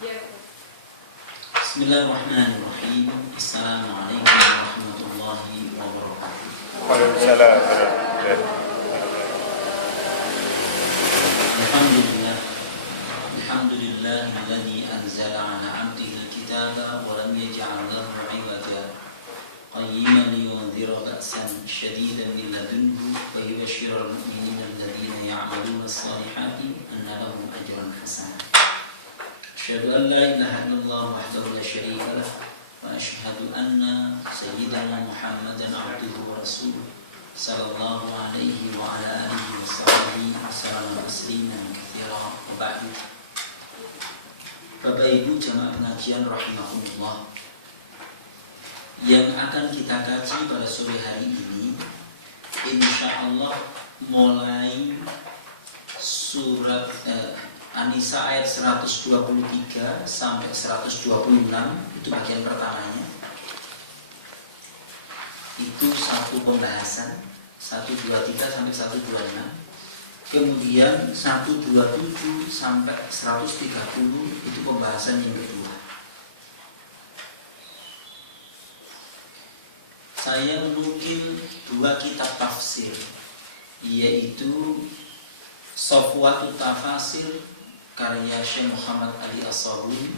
Bismillahirrahmanirrahim. Assalamualaikum warahmatullahi wabarakatuh. Waalaikumsalam warahmatullahi Alhamdulillah. Alhamdulillahilladzi anzala 'ala 'abdihi al-kitaba wa lam yaj'al lahu 'iwaja. Qayyiman liyunzira ba'san shadidan min ladunhu wa yubashshira al-mu'minina alladhina ya'maluna as-salihati anna lahum ajran hasanan. Asyhadu an la ilaha illallah wahdahu la syarika lah wa asyhadu anna sayyidana Muhammadan 'abduhu wa rasuluh sallallahu alaihi wa ala alihi wa sahbihi wasallam tasliman katsira wa ba'du. Bapak Ibu jamaah pengajian rahimahumullah, yang akan kita kaji pada sore hari ini insyaallah mulai surat An-Nisa ayat 123 sampai 126, itu bagian pertamanya. Itu satu pembahasan 123 sampai 126. Kemudian 127 sampai 130 itu pembahasan yang kedua. Saya menukil dua kitab tafsir, yaitu Safwatut Tafasir karya Syekh Muhammad Ali As-Sabuni.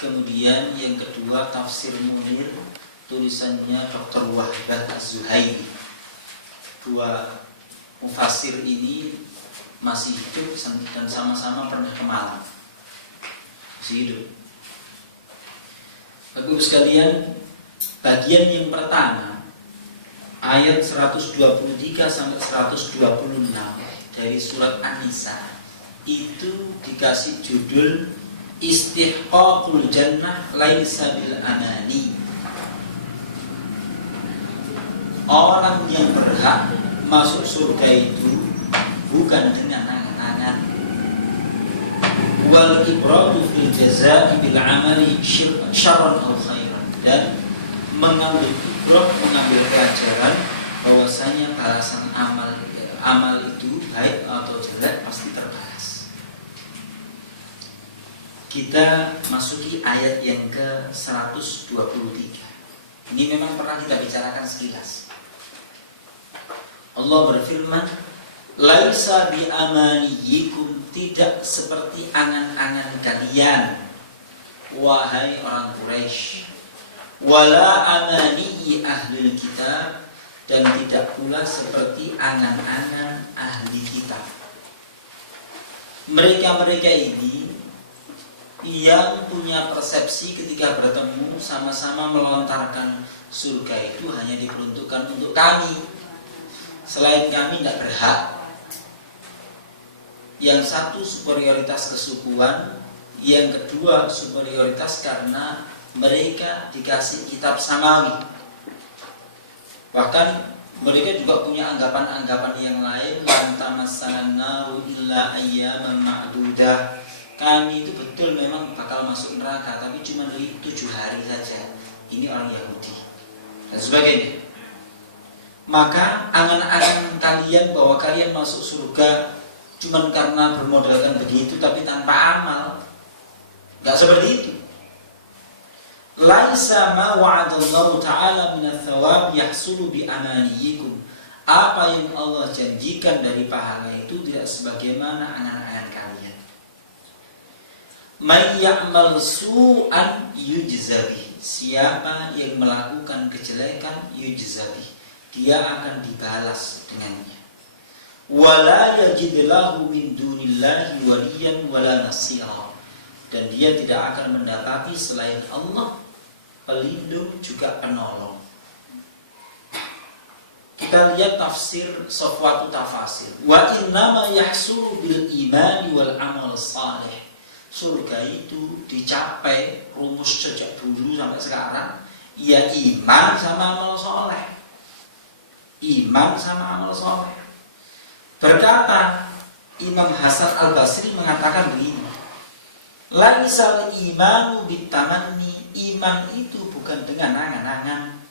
Kemudian yang kedua Tafsir Munir tulisannya Dr. Wahbah Az-Zuhaili. Dua mufassir ini masih hidup dan sama-sama pernah ke Malang. Masih hidup. Bapak-Ibu sekalian, bagian yang pertama ayat 123 sampai 126 dari surat An-Nisa itu dikasih judul Istihqaqul Jannah Laisa bil Amani. Orang yang berhak masuk surga itu bukan dengan angan-angan. Wal ibratu fil jazaa'i bil amali syarran aw khairan. Dan mengambil pelajaran bahwasanya balasan amal itu baik atau jelek pasti terbalas. Kita masuki ayat yang ke-123. Ini memang pernah kita bicarakan sekilas. Allah berfirman, laisa bi amaniyikum, tidak seperti angan-angan kalian wahai orang Quraisy, wala amaniyi ahlul kitab, dan tidak pula seperti angan-angan ahli kitab. Mereka-mereka ini yang punya persepsi ketika bertemu sama-sama melontarkan surga itu hanya diperuntukkan untuk kami, selain kami tidak berhak. Yang satu superioritas kesukuan, yang kedua superioritas karena mereka dikasih kitab samawi. Bahkan mereka juga punya anggapan-anggapan yang lain. Lantamassanan naru illa ayyaman ma'dudah. Kami itu betul memang bakal masuk neraka, tapi cuma 7 hari saja. Ini orang Yahudi dan sebagainya. Maka angan-angan kalian bahwa kalian masuk surga cuma karena bermodalkan begitu tapi tanpa amal, gak seperti itu. Laisa ma wa'adallahu ta'ala minal thawab yahsulu bi amaniyikum. Apa yang Allah janjikan dari pahala itu tidak sebagaimana angan-angan kalian. May ya'mal su'an yujzabi. Siapa yang melakukan kejelekan yujzabi, dia akan dibalas dengannya. Wala yajid lahu min dunillahi waliyan wala nasira. Dan dia tidak akan mendapati selain Allah pelindung juga penolong. Kita lihat tafsir Safwatut Tafasir. Wa innama yahsulu bil imani wal amal salih. Surga itu dicapai rumus sejak dulu sampai sekarang, ya iman sama amal soleh. Iman sama amal soleh. Berkata Imam Hasan Al-Basri mengatakan begini, laisal imanu bitamanni, iman itu bukan dengan angan-angan,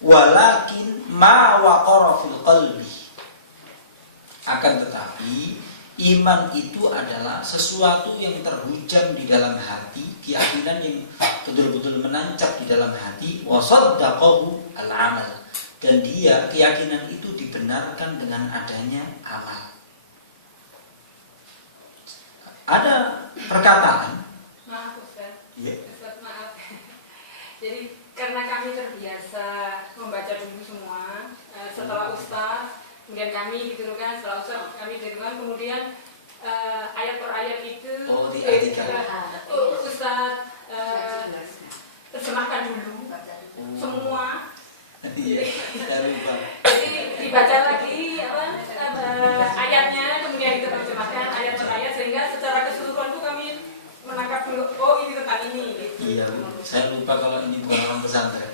walakin ma waqara fil qalbi, akan tetapi Iman itu adalah sesuatu yang terhujam di dalam hati, keyakinan yang betul-betul menancap di dalam hati. Wa saddaqahu al-amal, dan dia keyakinan itu dibenarkan dengan adanya amal. Ada perkataan. Maaf Ustaz. Ya. Ustaz maaf. Jadi karena kami terbiasa membaca dulu semua, setelah Ustaz, kemudian kami gitu kan, setelah Ustaz kami dengar, kemudian ayat per ayat itu Ustaz terjemahkan dulu semua. Jadi dibaca lagi ayatnya, kemudian kita terjemahkan ayat per ayat, sehingga secara keseluruhan itu kami menangkap dulu, oh ini tentang ini gitu. Iya, saya lupa kalau ini bukan orang pesantren.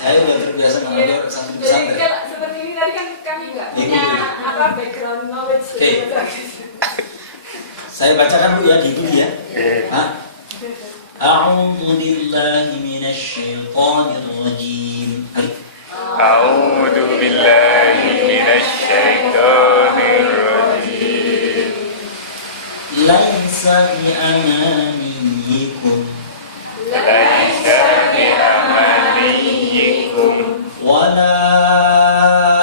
Saya sudah terbiasa mengajar santri pesantren. Jadi kalau seperti ini tadi kan kami nggak punya background knowledge. Saya bacakan dulu ya, di buku ya. A'udzu billahi minasy syaithanir rajim. A'udzu billahi minasy syaithanir rajim. Laisa bi amaniyikum Laisa bi amaniyikum wala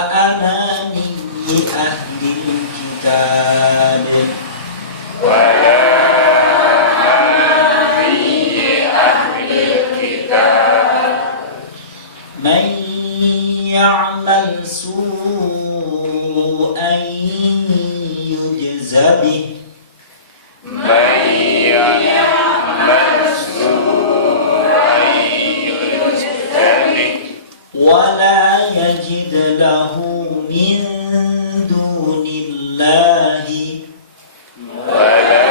amaniyi ahlil kitab wala amaniyi ahlil kitab. man ya'mal su'an yujza bih Man ya'mal su'an yujza bih wala yajid lahu min dunillahi wala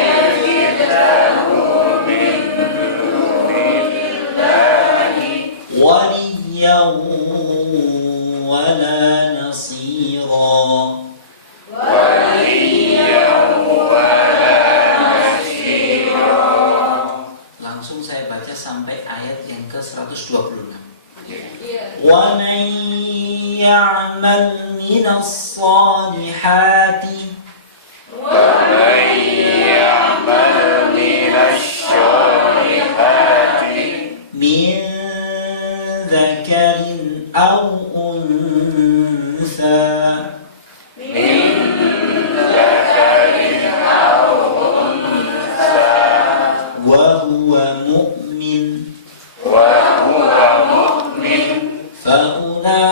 yajid lahu min dunillahi waliyan wala nasira. waliyyan wala nasira. Langsung saya baca sampai ayat yang ke-126. Iya. Wa man ya'mal minas salihati ومن يعمل من الصالحات min dzakarin aw untha من ذكر أو أنثى wa huwa mu'min وهو مؤمن فأولئك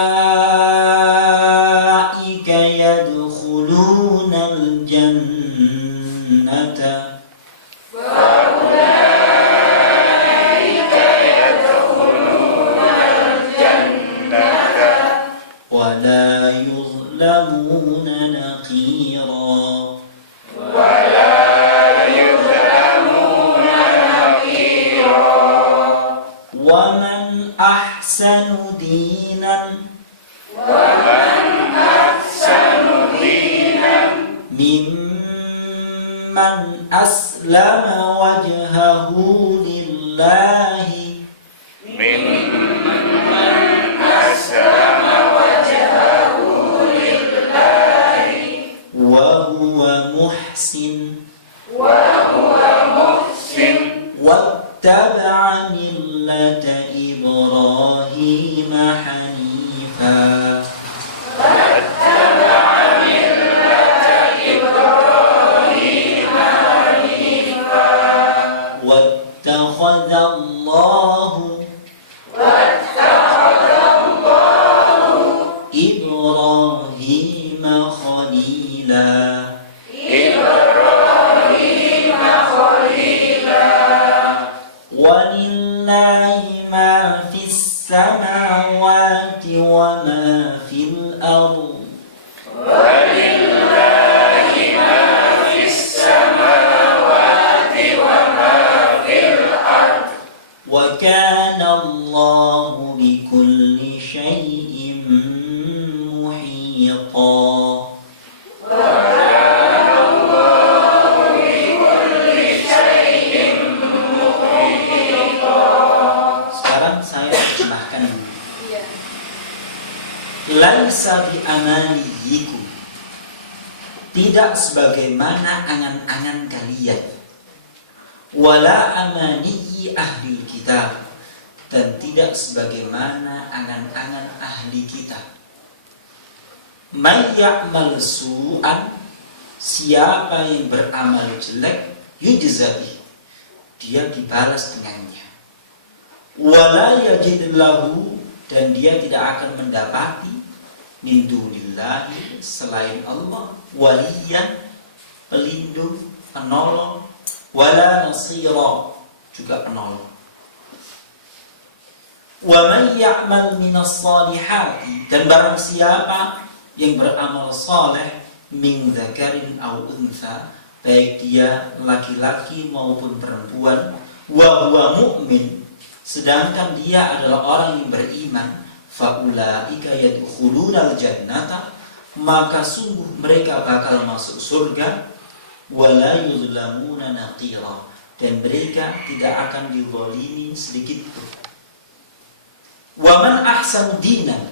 يدخلون الجنة فأولئك يدخلون الجنة ولا يظلمون نقيرا. ولا يظلمون نقيرا. ومن أحسن دينا ومن أحسن دينا ممن أسلم وجهه لله ممن أسلم وجهه لله وهو محسن وهو محسن واتبع ملة إبراهيم حنيفا واتبع ملة إبراهيم حنيفا واتخذ الله إبراهيم خليلا. إبراهيم خليلا. ولله ما في السماوات وما في الأرض ولله ما في السماوات وما في الأرض وكان الله بكل شيء محيطا. وكان الله بكل شيء محيطا. Sekarang saya terjemahkan. Iya. Laisa bi amaniyikum. tidak sebagaimana angan-angan kalian, wala amaniyi ahli kitab, dan tidak sebagaimana angan-angan ahli kitab. May ya'mal su'an, siapa yang beramal jelek, yujzabi, dia dibalas dengannya. Wala yajid lahu, dan dia tidak akan mendapati min dunillahi, selain Allah, waliyan, pelindung, penolong, wala nasira, juga penolong. Wa man ya'mal minas salihati, dan barang siapa yang beramal saleh, min dzakarin aw untha, baik dia laki-laki maupun perempuan, wa huwa mu'min, sedangkan dia adalah orang yang beriman, faulaika yadkhulunal jannata, maka sungguh mereka bakal masuk surga, wala yuzlamuna naqira, dan mereka tidak akan dizalimi sedikit pun. Wa man ahsanu dinan,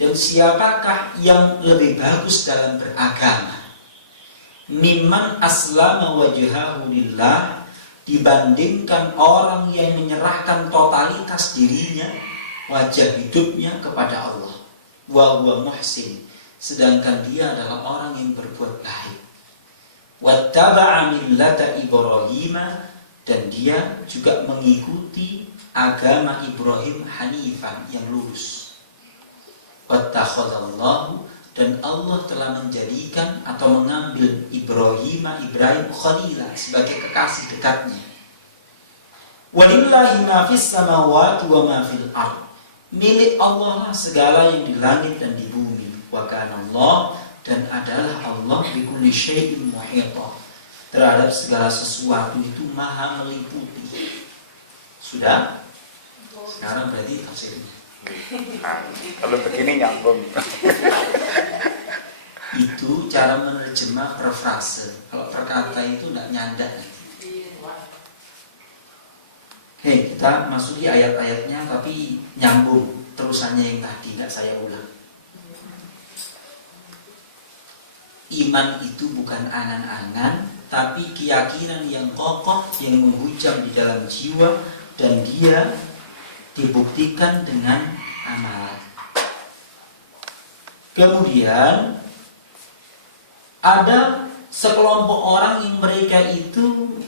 dan siapakah yang lebih bagus dalam beragama, mimman aslama wajhahu lillah, dibandingkan orang yang menyerahkan totalitas dirinya, wajah hidupnya kepada Allah, wa huwa muhsin, sedangkan dia adalah orang yang berbuat baik, wattaba'a millata Ibrahim, dan dia juga mengikuti agama Ibrahim hanifan, yang lurus. Wattakhadallahu, dan Allah telah menjadikan atau mengambil Ibrahim khalila, sebagai kekasih dekatnya. Walillahi ma fis samawati wa ma fil ardh, milik Allah lah segala yang di langit dan di bumi. Wa kana Allah, dan adalah Allah bikulli syai'in muhita, terhadap segala sesuatu itu maha meliputi. Sudah? Sekarang berarti tafsirnya. Kalau begini nyambung. Itu cara menerjemah per frase. Kalau per kata itu tidak nyandak. Hei, kita masuki ayat-ayatnya, tapi nyambung terusannya yang tadi, nggak saya ulang. Iman itu bukan angan-angan, tapi keyakinan yang kokoh yang menghujam di dalam jiwa, dan dia dibuktikan dengan amalan. Kemudian ada sekelompok orang yang mereka itu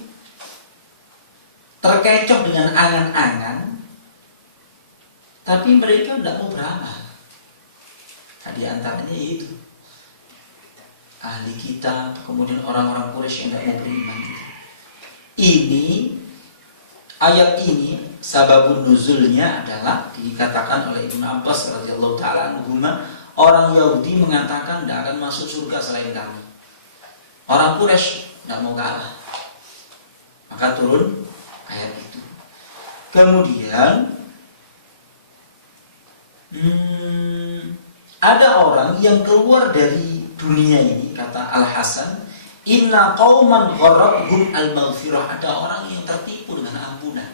terkecoh dengan angan-angan, tapi mereka tidak mau beramal. Nah, di antaranya itu ahli kitab, kemudian orang-orang Quraisy yang tidak mau beriman. Ini ayat ini sababun nuzulnya adalah dikatakan oleh Ibnu Abbas radhiyallahu taala anhuma, orang Yahudi mengatakan tidak akan masuk surga selain kami. Orang Quraisy tidak mau kalah, maka turun ayat itu. Kemudian ada orang yang keluar dari dunia ini, kata Al-Hasan, inna qauman gharrahum al-maghfirah, ada orang yang tertipu dengan ampunan.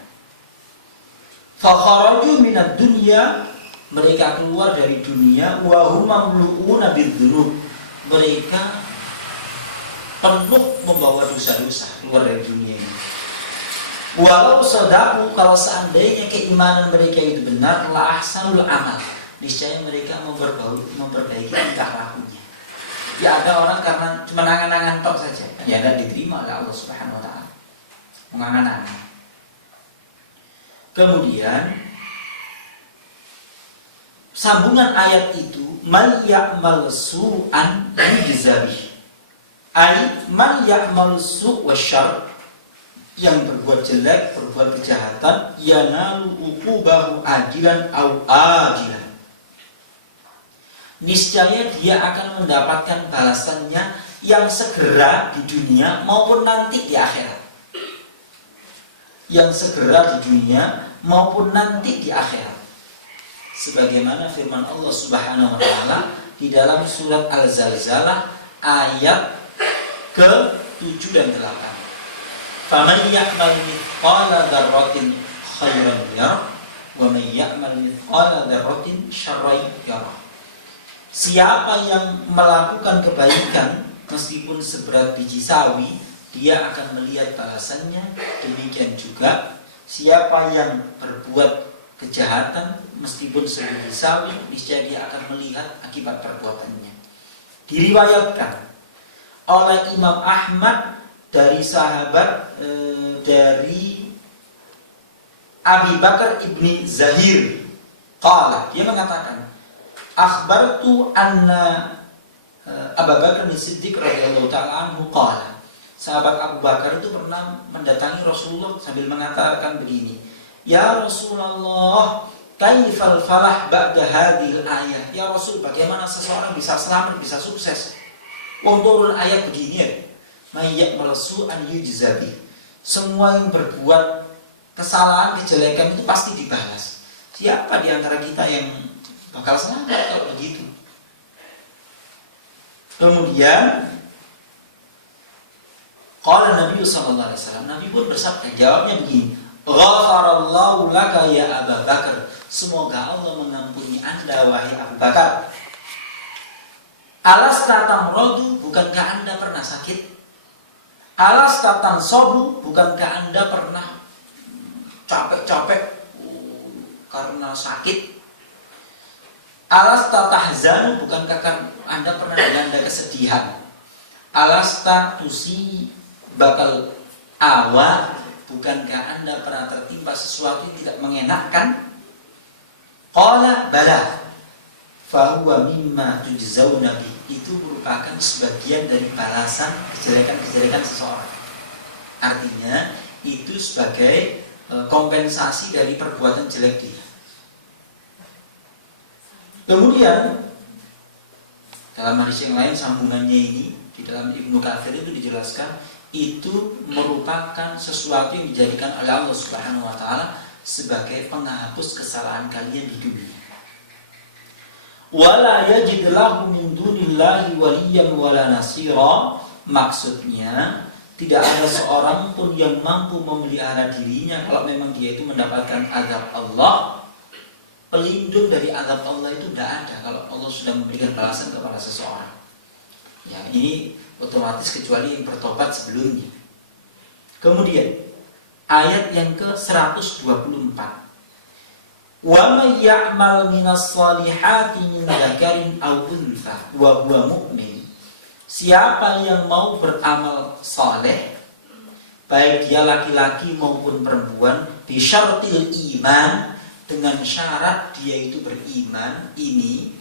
Fa kharaju minad dunya, mereka keluar dari dunia, wa hum mamlu'una bidzunub, mereka penuh membawa dosa-dosa keluar dari dunia ini. Walau sadaku, kalau seandainya keimanan mereka itu benar, la ahsanul amal, niscaya mereka memperbaiki tingkah lakunya. Ya ada orang karena cuma angan-angan tok saja, ya tidak diterima oleh Allah Subhanahu wa taala. Mengangan-angan. Kemudian sambungan ayat itu, man ya'mal su'an yujzabi. Ai man ya'mal su' wasyarr, yang berbuat jelek, berbuat kejahatan, yanalu uqubahu ajilan au ajilan, niscaya dia akan mendapatkan balasannya yang segera di dunia maupun nanti di akhirat. Yang segera di dunia maupun nanti di akhirat. Sebagaimana firman Allah Subhanahu wa taala di dalam surat Al-Zalzalah ayat ke-7 dan 8. Faman ya'mal mithqala dzarratin khairan yarah wa man ya'mal mithqala dzarratin syarran yarah. Siapa yang melakukan kebaikan meskipun seberat biji sawi, dia akan melihat balasannya. Demikian juga siapa yang berbuat kejahatan meskipun sebiji sawi, niscaya dia akan melihat akibat perbuatannya. Diriwayatkan oleh Imam Ahmad dari sahabat dari Abi Bakar ibni Zahir, qala, dia mengatakan, akhbartu anna Abu Bakar As-Siddiq radhiyallahu ta'ala anhu qala, sahabat Abu Bakar itu pernah mendatangi Rasulullah sambil mengatakan begini, ya Rasulullah, kaifal falah ba'da hadhil ayah. Ya Rasul, bagaimana seseorang bisa selamat, bisa sukses? Wong turun ayat begini ya, mayyak malsu'an yujzabi. Semua yang berbuat kesalahan, kejelekan itu pasti dibalas. Siapa di antara kita yang bakal selamat kalau begitu? Kemudian qala Nabi sallallahu alaihi wasallam, Nabi pun bersabda, jawabnya begini, ghafarallahu laka ya Abu Bakar, semoga Allah mengampuni Anda wahai Abu Bakar. Alasta tamradu, bukankah Anda pernah sakit? Alasta tansabu, bukankah Anda pernah capek-capek karena sakit? Alasta tahzanu, bukankah Anda pernah dilanda kesedihan? Alasta tusi bakal awa, bukankah Anda pernah tertimpa sesuatu yang tidak mengenakkan? Qala bala, fahuwa mimma tujzauna bi, itu merupakan sebagian dari balasan kejelekan-kejelekan seseorang. Artinya itu sebagai kompensasi dari perbuatan jelek dia. Kemudian dalam hadis yang lain sambungannya ini di dalam Ibnu Katsir itu dijelaskan, itu merupakan sesuatu yang dijadikan oleh Allah Subhanahu wa taala sebagai penghapus kesalahan kalian di dunia. Wala yajid lahu min dunillahi waliyan wala nasira, maksudnya tidak ada seorang pun yang mampu memelihara dirinya kalau memang dia itu mendapatkan azab Allah. Pelindung dari azab Allah itu tidak ada kalau Allah sudah memberikan balasan kepada seseorang. Ya, ini otomatis kecuali yang bertobat sebelumnya. Kemudian ayat yang ke-124, wa may ya'mal minas salihati min dzakarin aw untha wa huwa mu'min, siapa yang mau beramal saleh, baik dia laki-laki maupun perempuan, bi syartil iman, dengan syarat dia itu beriman. Ini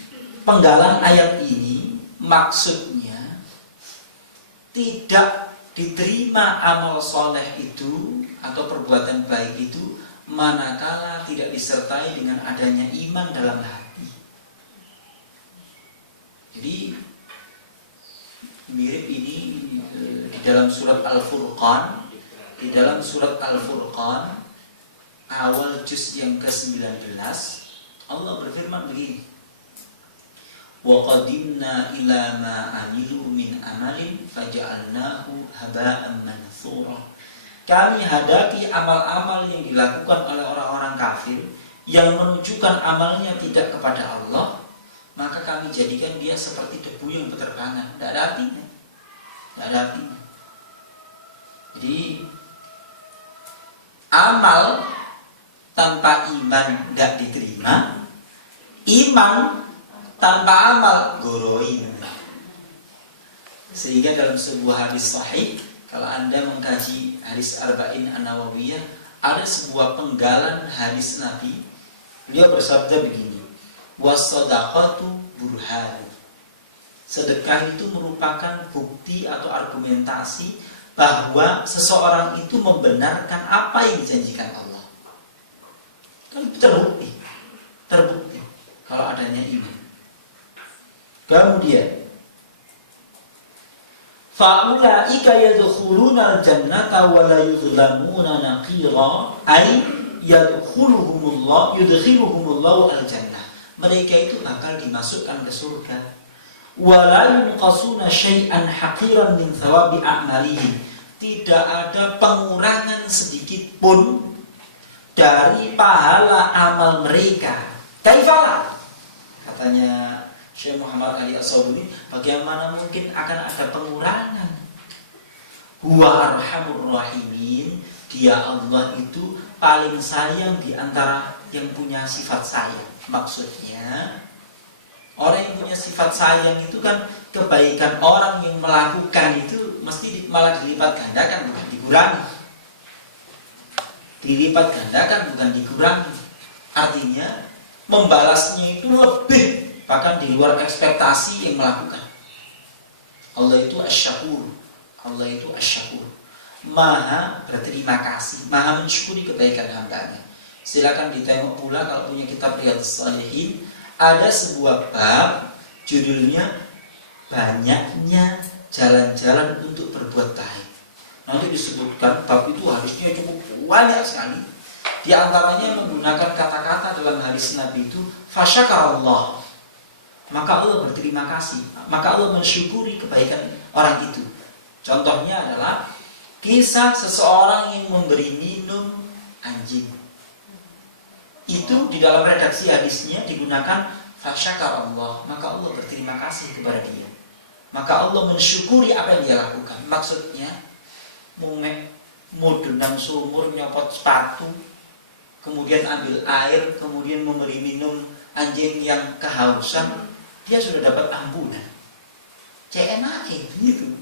penggalan ayat ini maksudnya tidak diterima amal soleh itu atau perbuatan baik itu manakala tidak disertai dengan adanya iman dalam hati. Jadi mirip ini di dalam surat Al-Furqan. Di dalam surat Al-Furqan awal juz yang ke-19 Allah berfirman begini, wa qadimna ila ma amilu min amalin faja'alnahu haba'an manthura. Kami hadapi amal-amal yang dilakukan oleh orang-orang kafir yang menunjukkan amalnya tidak kepada Allah, maka kami jadikan dia seperti debu yang berterbangan. Tidak ada artinya. Tidak ada artinya. Jadi amal tanpa iman tidak diterima, iman tanpa amal goroin. Sehingga dalam sebuah hadis sahih, kalau Anda mengkaji hadis Arba'in An-Nawawiyah, ada sebuah penggalan hadis Nabi. Beliau bersabda begini, was-shadaqatu burhan. Sedekah itu merupakan bukti atau argumentasi bahwa seseorang itu membenarkan apa yang dijanjikan Allah. Kan terbukti kalau adanya iman. Kemudian fa'ulaika yadkhuluna al-jannata wa la yudhlamuna naqira, ay yudkhiluhumullahu al-jannah. Mereka itu bakal dimasukkan ke surga. Wa la yunqasuna syai'an haqiran min thawabi a'malihim. Tidak ada pengurangan sedikit pun dari pahala amal mereka. Kaifala? Katanya Syekh Muhammad Ali As-Sabuni, bagaimana mungkin akan ada pengurangan? Huwa arhamur rahimin, dia Allah itu paling sayang di antara yang punya sifat sayang. Maksudnya orang yang punya sifat sayang itu kan kebaikan orang yang melakukan itu mesti malah dilipat gandakan, bukan dikurangi. Dilipat gandakan, bukan dikurangi. Artinya membalasnya itu lebih, bahkan di luar ekspektasi yang melakukan. Allah itu asy-syakur. Allah itu asy-syakur, maha berterima kasih, maha mensyukuri kebaikan hambanya. Silakan ditengok pula kalau punya kitab Riyadhus Shalihin, ada sebuah bab judulnya banyaknya jalan-jalan untuk berbuat baik. Nanti disebutkan bab itu hadisnya cukup banyak sekali. Di antaranya menggunakan kata-kata dalam hadis Nabi itu fasyakarallah, maka Allah berterima kasih, maka Allah mensyukuri kebaikan orang itu. Contohnya adalah kisah seseorang yang memberi minum anjing. Itu di dalam redaksi hadisnya digunakan fasyakarallah, maka Allah berterima kasih kepada dia, maka Allah mensyukuri apa yang dia lakukan. Maksudnya mudun nang sumur, nyopot sepatu, kemudian ambil air, kemudian memberi minum anjing yang kehausan, dia sudah dapat ampunan. CNA gitu.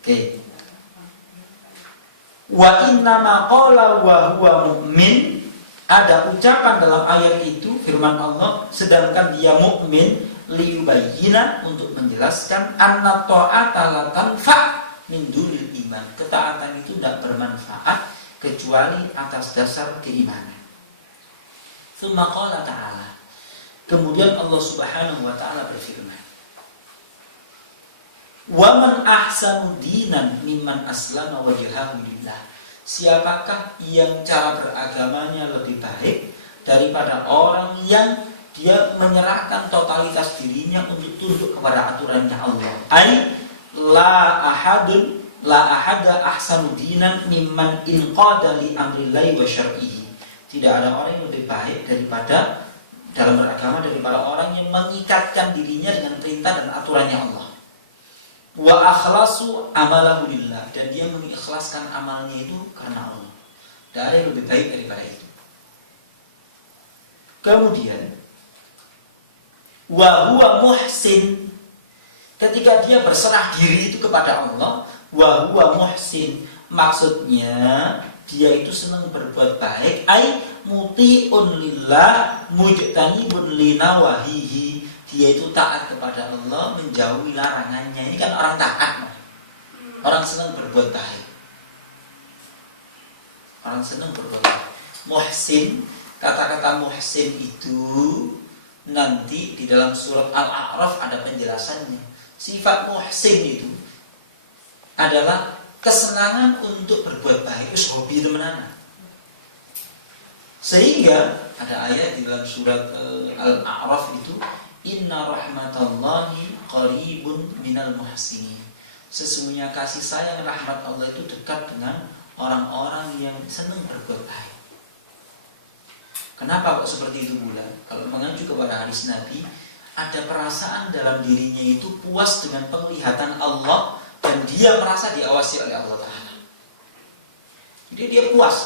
Oke. Wa inna ma qala wa huwa mu'min, ada ucapan dalam ayat itu firman Allah sedangkan dia mukmin, liyubayyina, untuk menjelaskan anna ta'ata la tanfa min dunil iman, ketaatan itu tidak bermanfaat kecuali atas dasar keimanan. Tsumma qala ta'ala, kemudian Allah Subhanahu wa taala berfirman, wa man ahsanu dinan mimman aslama wajhahu lillah, siapakah yang cara beragamanya lebih baik daripada orang yang dia menyerahkan totalitas dirinya untuk tunduk kepada aturannya Allah. Ai la ahada ahsanu dinan mimman inqada li amrillahi wa syar'ihi, tidak ada orang yang lebih baik daripada dalam beragama daripada orang yang mengikatkan dirinya dengan perintah dan aturannya Allah. Wa akhlasu amalahu lillah, dan dia mengikhlaskan amalnya itu karena Allah. Tidak ada yang lebih baik daripada itu. Kemudian wa huwa muhsin, ketika dia berserah diri itu kepada Allah, wa huwa muhsin, maksudnya dia itu senang berbuat baik, ai muti'un lillah mujtanibun linawahihi, dia itu taat kepada Allah, menjauhi larangannya. Ini kan orang taat, orang senang berbuat baik, orang senang berbuat baik. Muhsin, kata-kata muhsin itu nanti di dalam surat Al-A'raf ada penjelasannya. Sifat muhsin itu adalah kesenangan untuk berbuat baik, itu hobi temenan. Sehingga ada ayat di dalam surat Al-A'raf itu, inna rahmatallahi qaribun minal muhsinin, sesungguhnya kasih sayang rahmat Allah itu dekat dengan orang-orang yang senang berbuat baik. Kenapa kok seperti itu pula? Kalau mengacu kepada hadis Nabi, ada perasaan dalam dirinya itu puas dengan penglihatan Allah, dan dia merasa diawasi oleh Allah Ta'ala. Jadi dia puas,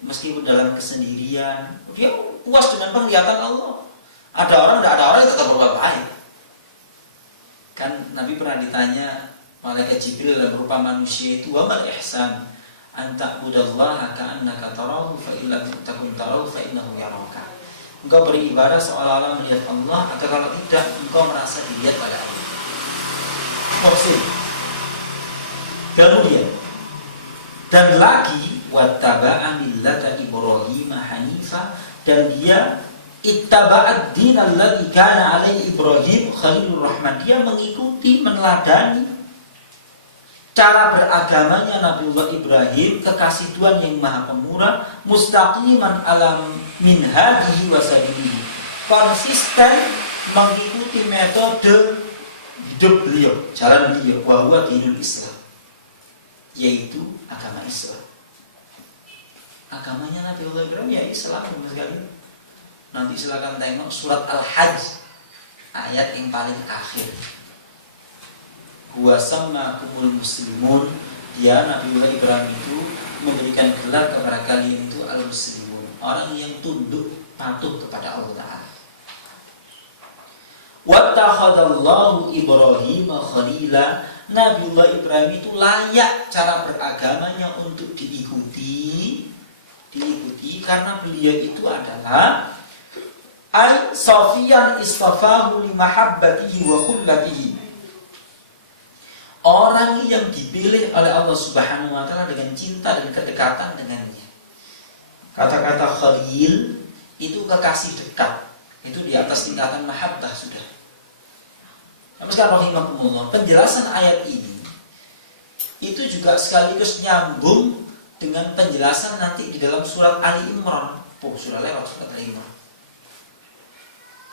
meskipun dalam kesendirian, dia puas dengan penglihatan Allah. Ada orang, tidak ada orang, tetap berbuat baik. Kan Nabi pernah ditanya malaikat Jibril dalam berupa manusia itu, wa mal ihsan anta budallaha ka'annaka tarahu fa illam takun tarahu fa innahu yaraka. Engkau beribadah seolah-olah melihat Allah, atau kalau tidak engkau merasa dilihat oleh Allah. Maksud. Kemudian dan lagi wattaba'a millata Ibrahim hanifa, dan dia ittaba'ad dinal ladzi kana alaihi Ibrahim khalilur rahman, dia mengikuti, meneladani cara beragamanya Nabiullah Ibrahim, kekasih Tuhan yang Maha Pemurah, mustaqiman alam minhadihi wa sabilihi, konsisten mengikuti metode hidup beliau, jalan beliau, wa huwa dinul Islam, yaitu agama Islam. Agamanya Nabiullah Ibrahim ya Islam sekali. Nanti silakan tengok surat Al-Hajj ayat yang paling akhir. Huwa sammakumul muslimun, dia Nabiullah Ibrahim itu memberikan gelar kepada kalian itu al-muslimun, orang yang tunduk patuh kepada Allah Ta'ala. Wattakhadallahu Ibrahim khalila, Nabiullah Ibrahim itu layak cara beragamanya untuk diikuti karena beliau itu adalah al-safiyan istafahu li mahabbatihi wa khullatihi, orang yang dipilih oleh Allah Subhanahu wa taala dengan cinta dan kedekatan dengannya. Kata-kata khalil itu kekasih dekat, itu di atas tingkatan mahabbah sudah. Namun sekarang rahimakumullah, penjelasan ayat ini itu juga sekaligus nyambung dengan penjelasan nanti di dalam surat Ali Imran. Sudah lewat surat Ali Imran.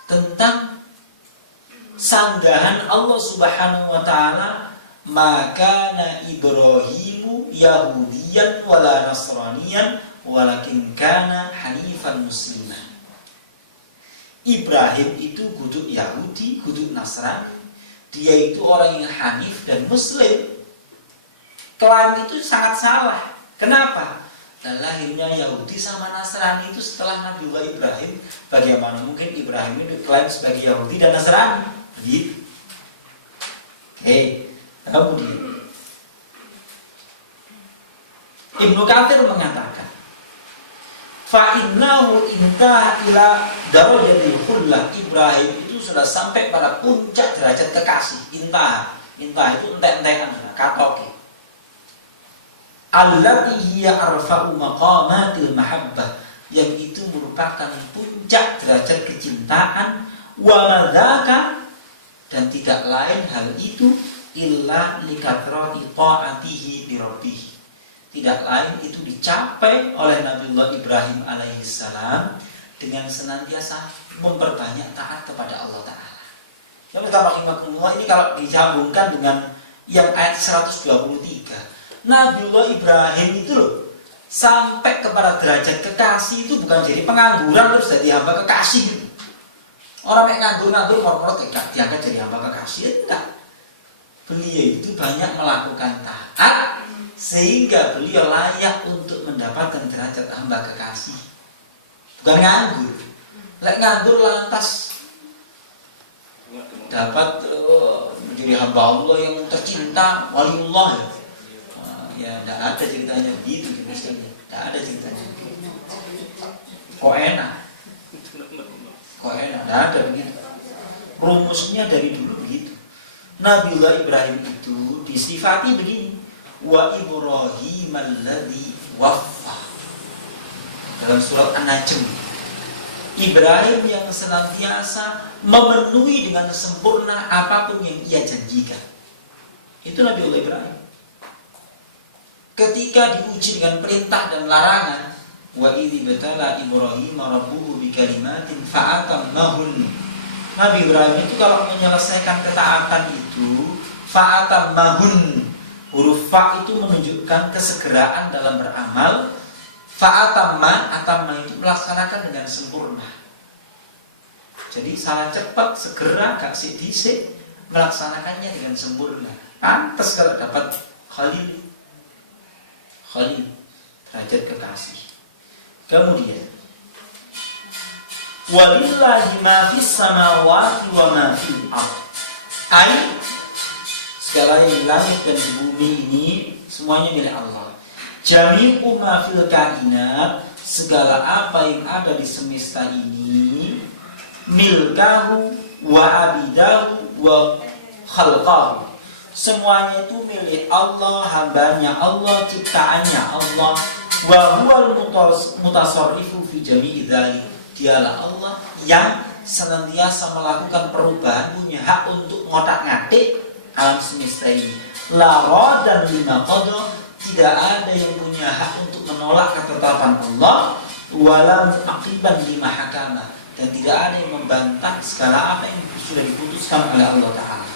Tentang sanggahan Allah Subhanahu wa taala, maka na Ibrahimu Yahudiyan wala Nasraniyan walakin kana hanifan musliman. Ibrahim itu kudu Yahudi, kudu Nasrani. Dia itu orang yang hanif dan muslim. Klaim itu sangat salah. Kenapa? Dan lahirnya Yahudi sama Nasrani itu setelah Nabiullah Ibrahim. Bagaimana mungkin Ibrahim itu klaim sebagai Yahudi dan Nasrani? Begitu. Kemudian Ibnu Katsir mengatakan, fa'innahu intaha ila darajatil khullah, Ibrahim itu sudah sampai pada puncak derajat kekasih. Intaha itu entek-entekan, katoke. Allati hiya arfa'u maqamatil mahabbah, yang itu merupakan puncak derajat kecintaan. Wa madzaka, dan tidak lain hal itu illa likatrati ta'atihi bi rabbih, tidak lain itu dicapai oleh Nabiullah Ibrahim alaihissalam dengan senantiasa memperbanyak taat kepada Allah Ta'ala. Yang pertama, rahimakumullah, ini kalau disambungkan dengan yang ayat 123, Nabiullah Ibrahim itu loh sampai kepada derajat kekasih itu bukan jadi pengangguran terus jadi hamba kekasih gitu. Orang yang nganggur-nganggur korporot tidak diangkat jadi hamba kekasih, enggak. Beliau itu banyak melakukan taat sehingga beliau layak untuk mendapatkan derajat hamba kekasih. Bukan nganggur. Lek nganggur lantas dapat menjadi hamba Allah yang tercinta, waliullah. Ya, tidak ada ceritanya begitu, misalnya. Tidak ada ceritanya. Kok enak? Tidak ada begitu. Rumusnya dari dulu begitu. Nabiullah Ibrahim itu disifati begini, wa Ibrahim alladzi waffa. Dalam surat An-Najm, Ibrahim yang senantiasa memenuhi dengan sempurna apapun yang ia janjikan. Itu Nabiullah Ibrahim. Ketika diuji dengan perintah dan larangan, wa idzi batala Ibrahim rabbuhu bikalimatin fa'atammahun. Nabi Ibrahim itu kalau menyelesaikan ketaatan itu fa'atammahun. Huruf fa itu menunjukkan kesegeraan dalam beramal. Fa'atamma, atamma itu melaksanakan dengan sempurna. Jadi salah cepat, segera, gak sik-disik, melaksanakannya dengan sempurna. Pantas kalau dapat Khalil, derajat kekasih. Kemudian walillahi ma fis samawati wa ma fil ardh. Segala yang di langit dan di bumi ini semuanya milik Allah. Jami'u ma fil kainat, segala apa yang ada di semesta ini, milkahu wa abidahu wa khalqahu, semuanya itu milik Allah, hambanya Allah, ciptaannya Allah. Wa huwal mutasarrifu fi jami'i dzalik, dialah Allah yang senantiasa melakukan perubahan, punya hak untuk ngotak-ngatik alam semesta ini. La radan lima qada, tidak ada yang punya hak untuk menolak ketetapan Allah. Wala mu'aqiban lima hakama, dan tidak ada yang membantah segala apa yang sudah diputuskan oleh Allah Ta'ala.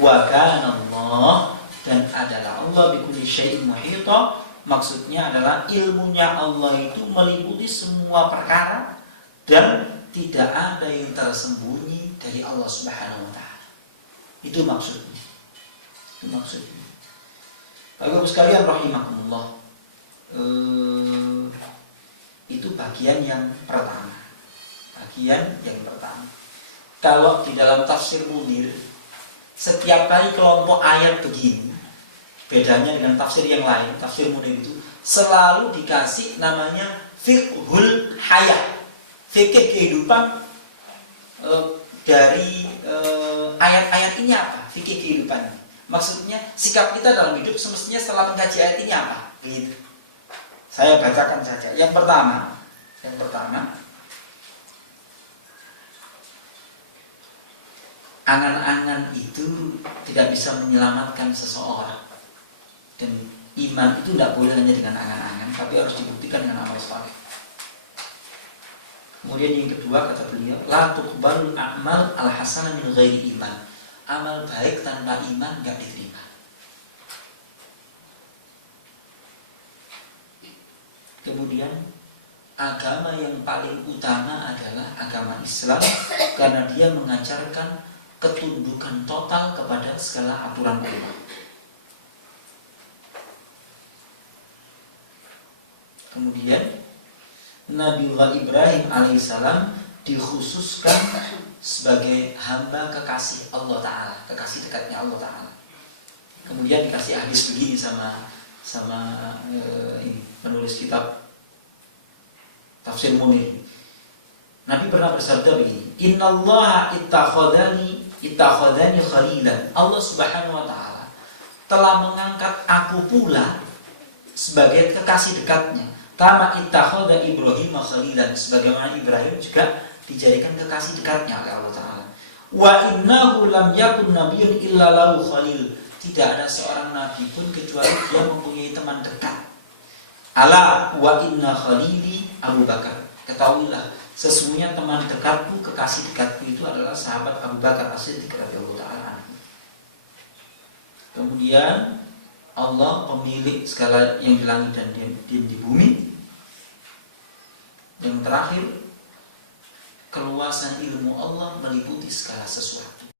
Wa kana Allah, dan adalah Allah bikulli syai'in muhita, maksudnya adalah ilmunya Allah itu meliputi semua perkara dan tidak ada yang tersembunyi dari Allah Subhanahu wa taala. Itu maksudnya. Itu maksudnya. Bapak-Ibu sekalian rahimakumullah. Itu bagian yang pertama. Bagian yang pertama. Kalau di dalam tafsir Munir, setiap kali kelompok ayat begini, bedanya dengan tafsir yang lain, tafsir Munir itu selalu dikasih namanya fiqhul hayat, fikih kehidupan. Dari ayat-ayayat ini apa? Fikih kehidupan. Maksudnya sikap kita dalam hidup semestinya setelah mengkaji ayat ini apa? Begitu. Saya bacakan saja. Yang pertama, angan-angan itu tidak bisa menyelamatkan seseorang. Dan iman itu tidak boleh hanya dengan angan-angan, tapi harus dibuktikan dengan amal saleh. Kemudian yang kedua kata beliau, la tuqbalul a'mal al-hasanah min ghairi iman. Amal baik tanpa iman enggak diterima. Kemudian agama yang paling utama adalah agama Islam karena dia mengajarkan ketundukan total kepada segala aturan Allah. Kemudian Nabiullah Ibrahim alaihissalam dikhususkan sebagai hamba kekasih Allah Ta'ala, kekasih dekatnya Allah Ta'ala. Kemudian dikasih hadis begini sama ini, penulis kitab Tafsir Munir. Nabi pernah bersabda begini, Innallaha ittakhadhani khalilan. Allah Subhanahu wa taala telah mengangkat aku pula sebagai kekasih dekatnya. Kama ittakhadha Ibrahim khalilan, sebagaimana Ibrahim juga dijadikan kekasih dekatnya oleh Allah Ta'ala. Wa innahu lam yakun nabiyyun illa lahu khalil. Tidak ada seorang nabi pun kecuali dia mempunyai teman dekat. Ala wa inna khalili Abu Bakar. Ketahuilah, sesungguhnya teman dekatku, kekasih dekatku itu adalah sahabat Abu Bakar As-Siddiq radhiyallahu ta'ala. Kemudian Allah pemilik segala yang di langit dan di bumi. Yang terakhir, keluasan ilmu Allah meliputi segala sesuatu.